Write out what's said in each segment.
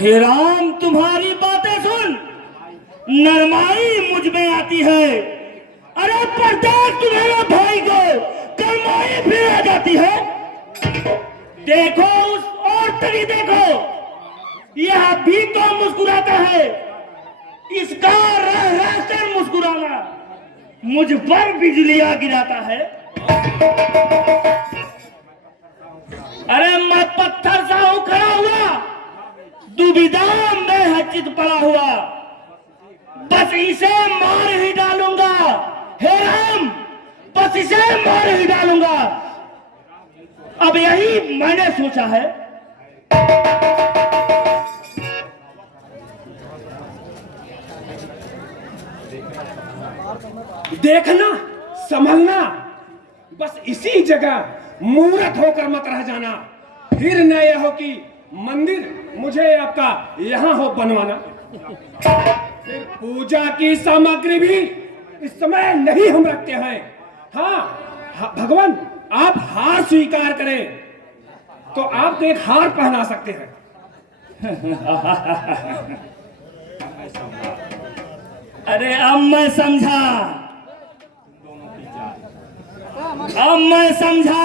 हे राम, तुम्हारी बातें सुन, नरमाई मुझ में आती है। अरे प्रत्येक तुम्हारे भाई को कर्माई फिर आ जाती है। देखो उस और तरी देखो, यह भी तो मुस्कुराता है। इसका रह रह कर मुस्कुराना मुझ पर बिजलियां गिराता है। अरे मैं पत्थर सा हूं खड़ा हुआ, दुविधा में है चित पड़ा हुआ, बस इसे मार ही डालूंगा। हे राम, बस इसे मार ही डालूंगा। अब यही मैंने सोचा है। देखना, संभलना, बस इसी जगह मूर्त होकर मत रह जाना। फिर न यह हो कि मंदिर मुझे आपका यहाँ हो बनवाना। फिर पूजा की सामग्री भी इस समय नहीं हम रखते हैं। हाँ, भगवान आप हार स्वीकार करें तो आपको एक हार पहना सकते हैं। अरे अब मैं समझा, अब मैं समझा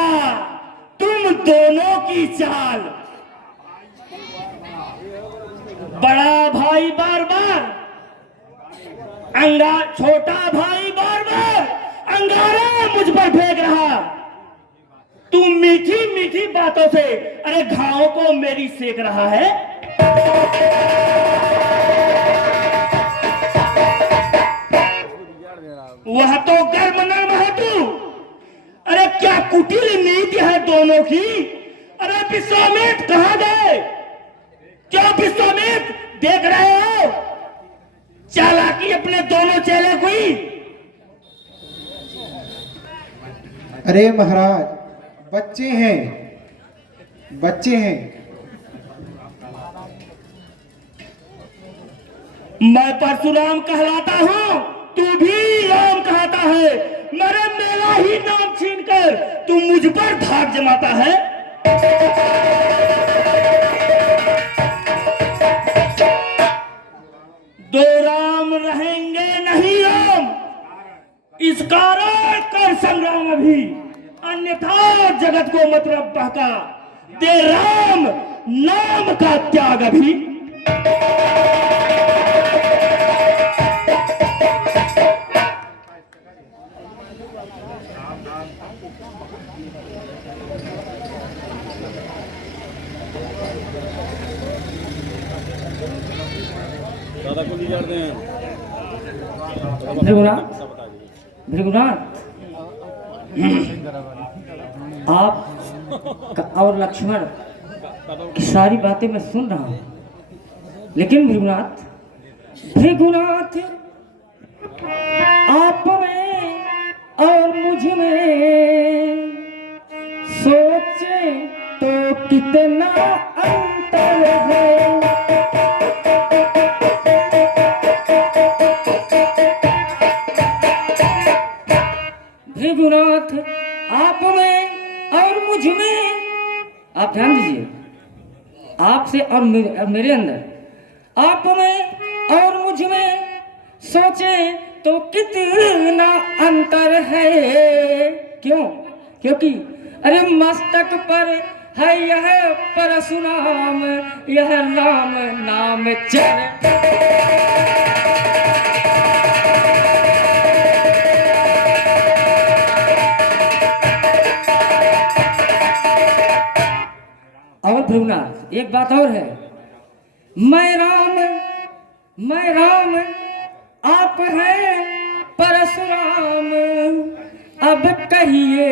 तुम दोनों की चाल। बड़ा भाई बार बार छोटा भाई बार बार अंगारा मुझ पर फेंक रहा। तुम मीठी मीठी बातों से अरे घावों को मेरी सेक रहा है। वह तो गर्म नर्म है तू। अरे क्या कुटिल नीति है दोनों की। अरे विश्वामित्र कहां गए? क्यों विश्वामित्र देख रहे हो चालाकी अपने दोनों चेले को ही? अरे महाराज, बच्चे हैं, बच्चे हैं। मैं परशुराम कहलाता हूं, तू भी राम कहता है। मेरा ही नाम छीनकर तू मुझ पर धाक जमाता है। दो राम रहेंगे नहीं राम, इस कारण कर संग्राम अभी, अन्यथा जगत को मतलब बहका दे राम नाम का त्याग अभी। भृगुनाथ, आप और लक्ष्मण की सारी बातें मैं सुन रहा हूं, लेकिन भृगुनाथ आप में और मुझ में सोचे तो कितना अंतर है। भृगुनाथ आप में और मुझ में, आप ध्यान दीजिए, आपसे और मेरे अंदर, आप में और मुझ में सोचे तो कितना अंतर है। क्यों? क्योंकि अरे मस्तक पर है यह परशुराम, यह राम नाम चर। और भृगुनाथ एक बात और है, मैं राम आप हैं परशुराम। अब कहिए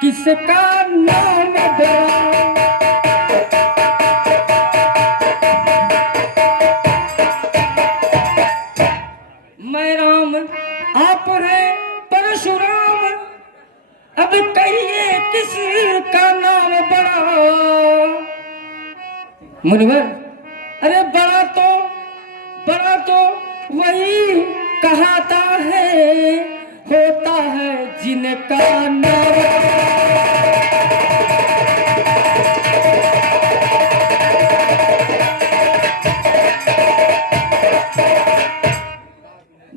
किसका नाम बड़ा? मैं राम आप हैं परशुराम, अब कहिए किसका नाम बड़ा? मुनिवर, अरे बड़ा तो वही कहता है, होता है जिनका नाम।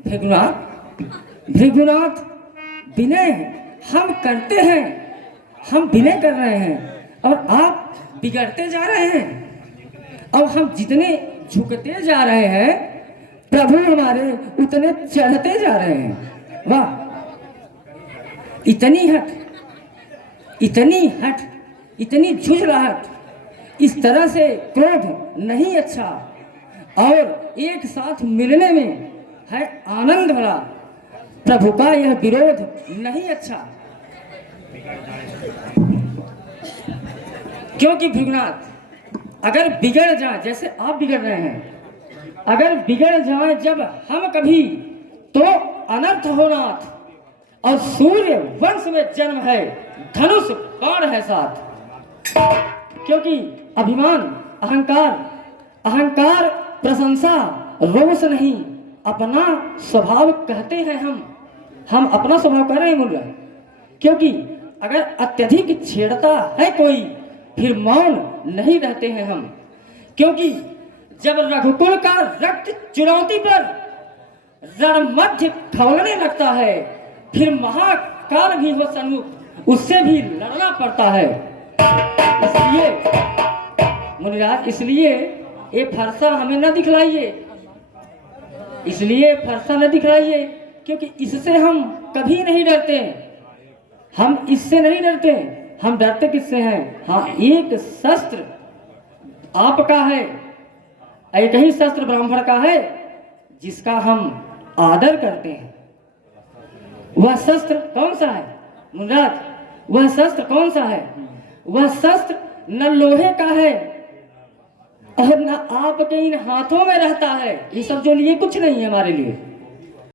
भृगुनाथ, भृगुनाथ, विनय हम करते हैं, हम विनय कर रहे हैं और आप बिगड़ते जा रहे हैं। और हम जितने झुकते जा रहे हैं प्रभु हमारे उतने चढ़ते जा रहे हैं। वाह, इतनी हट, इतनी हट, इतनी झुझलाहट, इस तरह से क्रोध नहीं अच्छा। और एक साथ मिलने में है आनंद भरा, प्रभु का यह विरोध नहीं अच्छा। क्योंकि भृगुनाथ अगर बिगड़ जाए जैसे आप बिगड़ रहे हैं, अगर बिगड़ जाए जब हम कभी तो अनर्थ हो नाथ। और सूर्य वंश में जन्म है, धनुष बाण है साथ। क्योंकि अभिमान, अहंकार, अहंकार प्रशंसा रोष नहीं, अपना स्वभाव कहते हैं हम अपना स्वभाव कह रहे हैं मुल्ला। क्योंकि अगर अत्यधिक छेड़ता है कोई फिर मौन नहीं रहते हैं हम। क्योंकि जब रघुकुल का रक्त चुनौती पर रणमध्य खौलने लगता है फिर महाकाल भी हो सन्मुख उससे भी लड़ना पड़ता है। इसलिए मुनिराज, इसलिए ये फरसा हमें न दिखलाइए, इसलिए फरसा न दिखलाइए, क्योंकि इससे हम कभी नहीं डरते। हम इससे नहीं डरते, हम डरते किससे हैं? हाँ, एक शस्त्र आपका है, एक ही शस्त्र ब्राह्मण का है जिसका हम आदर करते हैं। वह शस्त्र कौन सा है मुनिराज? वह शस्त्र कौन सा है? वह शस्त्र न लोहे का है और न आपके इन हाथों में रहता है। ये सब जो लिए कुछ नहीं है हमारे लिए।